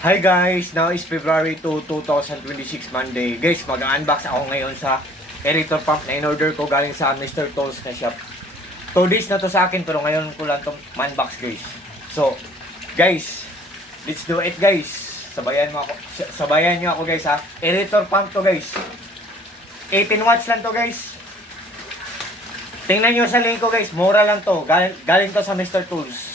Hi guys, now is February 2, 2026 Monday. Guys, mag-unbox ako ngayon sa aerator pump na in-order ko galing sa Mr. Tools na shop. 2 days na to sa akin pero ngayon ko lang to man-box guys. So, guys, let's do it guys. Sabayan nyo ako guys ha. Aerator pump to guys. 18 watts lang to guys. Tingnan nyo sa link ko guys, mura lang to. Galing to sa Mr. Tools.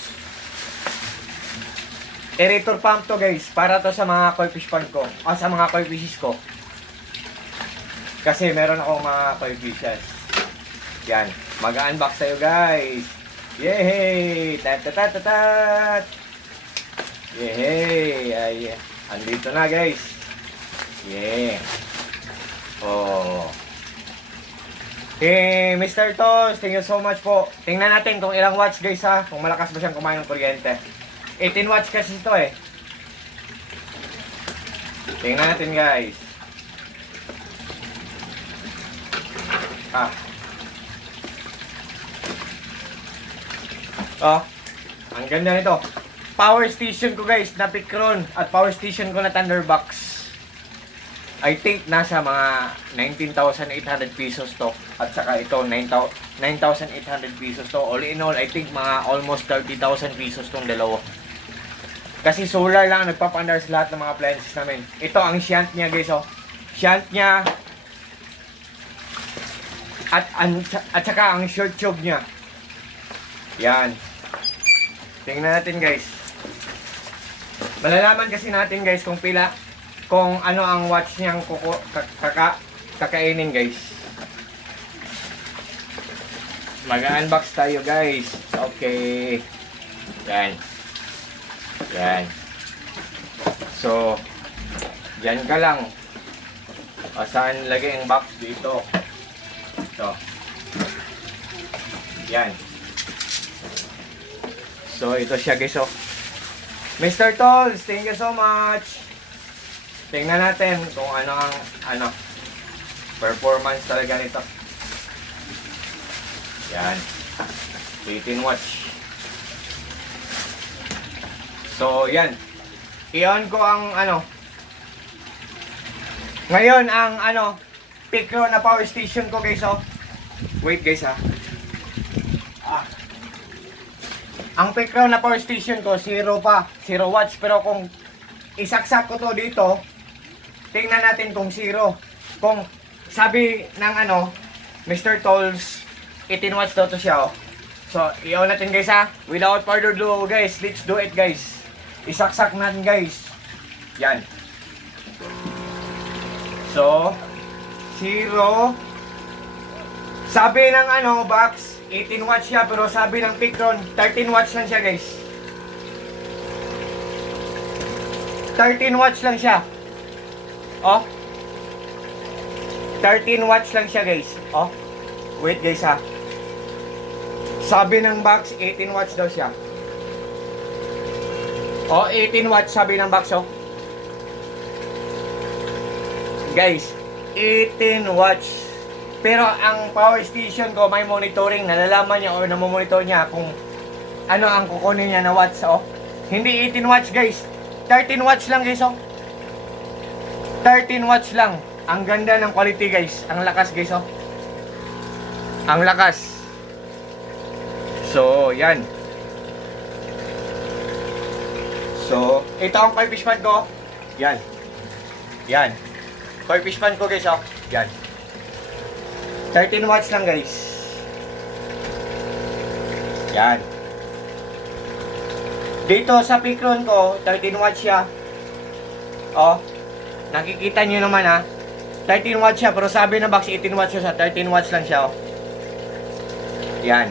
Aerator pump to guys, para to sa mga koi fish pond ko, sa mga koi fishes ko. Kasi meron akong mga koi fishes. Yan, mag-unbox tayo guys. Yehey! Tat! Yehey! Ay, andito na guys. Yeah. Oh. Mr. Toss, thank you so much po. Tingnan natin kung ilang watts guys ha, kung malakas ba siyang kumain ng kuryente. 18 watts kasi ito eh. Tingnan natin guys. Ang ganda nito. Power station ko guys na Picron at power station ko na Thunderbox. I think nasa mga 19,800 pesos to. At saka ito 9,800 pesos to. All in all, I think mga almost 30,000 pesos tong dalawa. Kasi solar lang nagpapandar sa lahat ng mga appliances namin. Ito ang shunt niya guys oh. Shunt niya. At saka ang short tube niya. Yan. Tingnan natin guys. Malalaman kasi natin guys kung ano ang watch niyang kakainin guys. Mag-unbox tayo guys. Okay. Yan. Yan. So, dyan ka lang. Saan lagay ang box dito? Ito. Yan. So, ito siya guys oh. Mr. Tolls, thank you so much. Tingnan natin kung ano ang performance talaga nito. Yan. 18 watts. So, yan. I-on ko ang ngayon ang Picron na power station ko guys oh. Wait guys ha. Ang Picron na power station ko 0 watts pero kung isaksak ko to dito, tingnan natin kung 0. Kung sabi ng Mr. Tolls 18 watts daw to siya oh. So, i-on natin guys ha. Without further ado guys, let's do it guys. Isaksak natin guys. Yan. So, 0. Sabi ng box, 18 watts siya. Pero sabi ng Picron, 13 watts lang siya guys. 13 watts lang siya. Oh. 13 watts lang siya guys. Oh. Wait guys ha. Sabi ng box, 18 watts daw siya. Oh, 18 watts sabi ng box oh. Guys, 18 watts. Pero ang power station ko may monitoring. Nalalaman niya o namomonitor niya kung ano ang kukunin niya na watts oh. Hindi 18 watts guys. 13 watts lang guys oh. 13 watts lang. Ang ganda ng quality guys. Ang lakas guys oh. Ang lakas. So, yan. So, ito ang koi fish pond ko. Yan. Yan. Koi fish pond ko guys oh. Yan. 13 watts lang guys. Yan. Dito sa Picron ko, 13 watts siya. Oh. Nakikita nyo naman ha. 13 watts siya, pero sabi ng box 18 watts siya. 13 watts lang siya oh. Yan.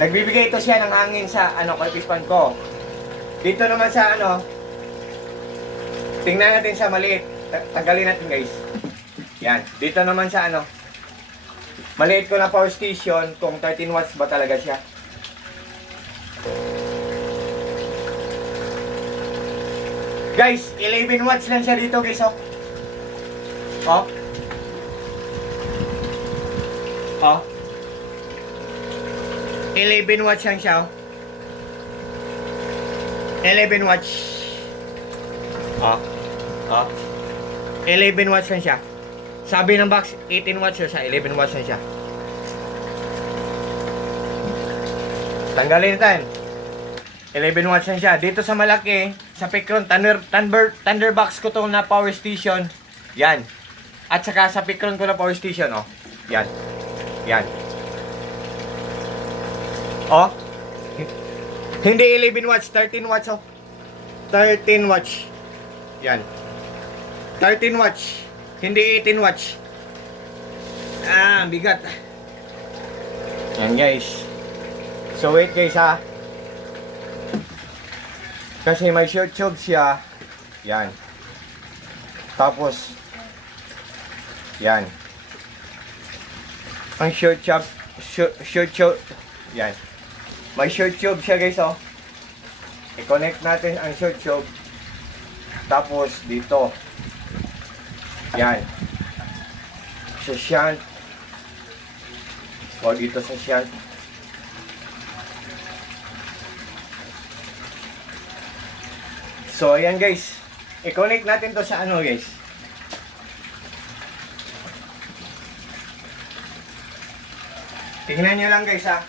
Nagbibigay ito siya ng hangin sa koi fish pond ko. Dito naman sa tingnan natin sa maliit. Tanggalin natin guys. Yan. Dito naman sa maliit ko na power station kung 13 watts ba talaga siya. Guys, 11 watts lang siya dito guys oh. Oh. Oh. 11 watts lang siya oh. 11 watts. Oh. Oh. 11 watts na siya. Sabi ng box, 18 watts siya, 11 watts na siya. Tanggalin natin. 11 watts na siya. Dito sa malaki, sa Picron, Thunder box ko to na power station. Yan. At saka sa Picron ko na power station, oh. Yan. Yan. Oh. Hindi 11 watts, 13 watts, oh. 13 watts. Yan. 13 watts. Hindi 18 watts. Ah, bigat. Yan guys. So wait guys ha. Kasi may short tube siya. Yan. Tapos yan. Ang short tube. Yan. May short tube siya guys oh. I-connect natin ang short tube. Tapos dito. Yan. Sa shunt. O dito sa shunt. So ayan guys. I-connect natin to sa ano guys. Tingnan nyo lang guys ha.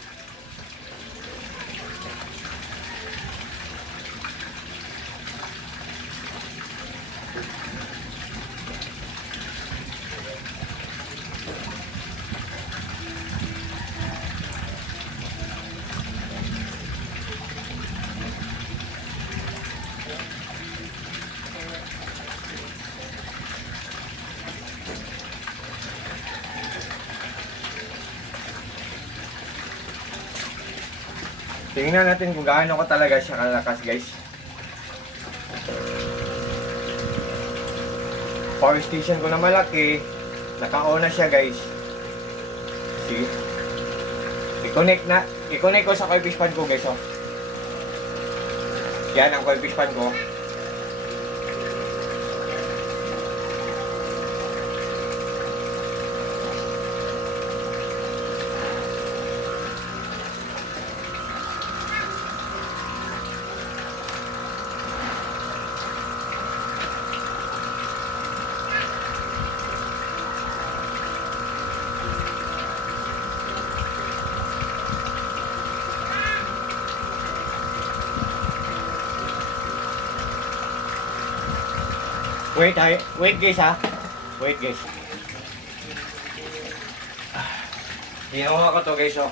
Tingnan natin kung gaano ko talaga siya kalakas guys. Power station ko na malaki. Naka-on na siya guys. Sige. I-connect ko sa coil fan ko guys oh. Yan ang coil fan ko. Wait guys ha. Wait guys. Ginawa ko to guys oh.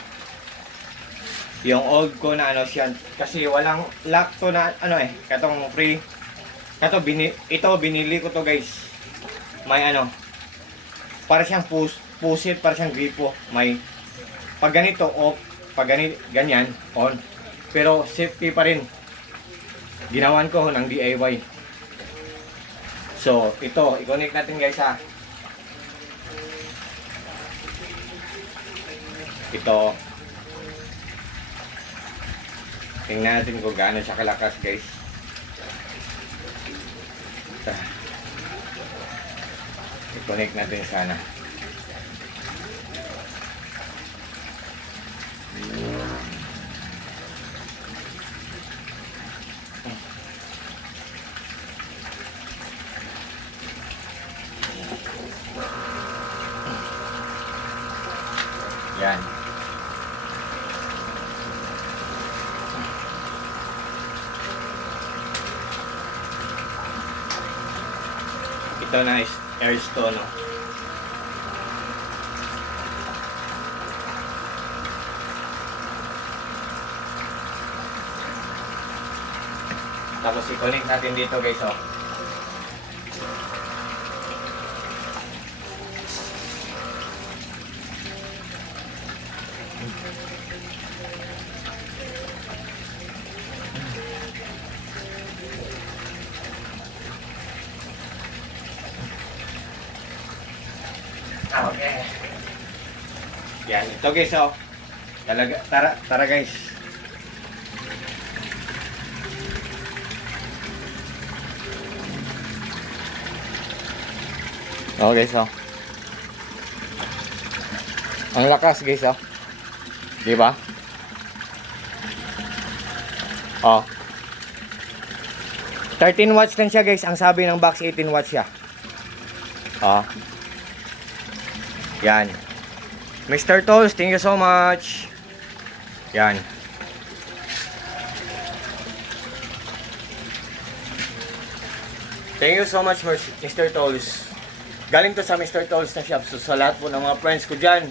Yung old ko na ano siya. Kasi walang lock to na ano eh. Katong free. Ito binili ko to guys. May ano. Para siyang pusit. Para siyang gripo. May pag ganito off. Pag ganyan on. Pero safety pa rin. Ginawan ko ng DIY. So, ito, i-connect natin guys ha. Ito. Tingnan natin kung gaano siya kalakas guys. I-connect natin sana. Yan. Ito na is air stone. No? Tapos i-connect natin dito guys oh. Okay. Yan, ito guys oh. Talaga, tara guys. Okay guys oh. Ang lakas guys oh. Di ba? Oh. 13 watts lang siya guys. Ang sabi ng box 18 watts siya. Oh. Yan. Mr. Tolls, thank you so much. Yan. Thank you so much Mr. Tolls. Galing to sa Mr. Tolls na shop. So sa lahat po ng mga friends ko dyan,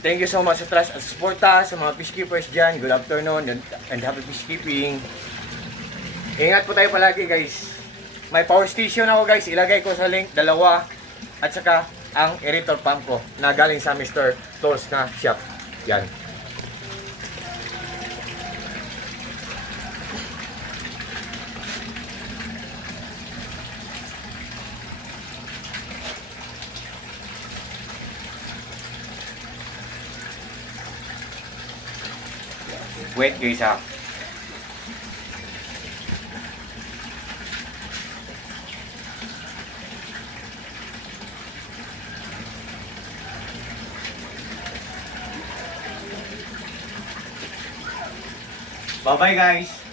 thank you so much sa trust at suporta sa mga fishkeepers dyan. Good afternoon and happy fishkeeping. Ingat po tayo palagi guys. May power station ako guys. Ilagay ko sa link, dalawa. At saka ang aerator pump ko na galing sa Mr. Tolls na shop. Yan. Wait guys ha. Bye bye guys.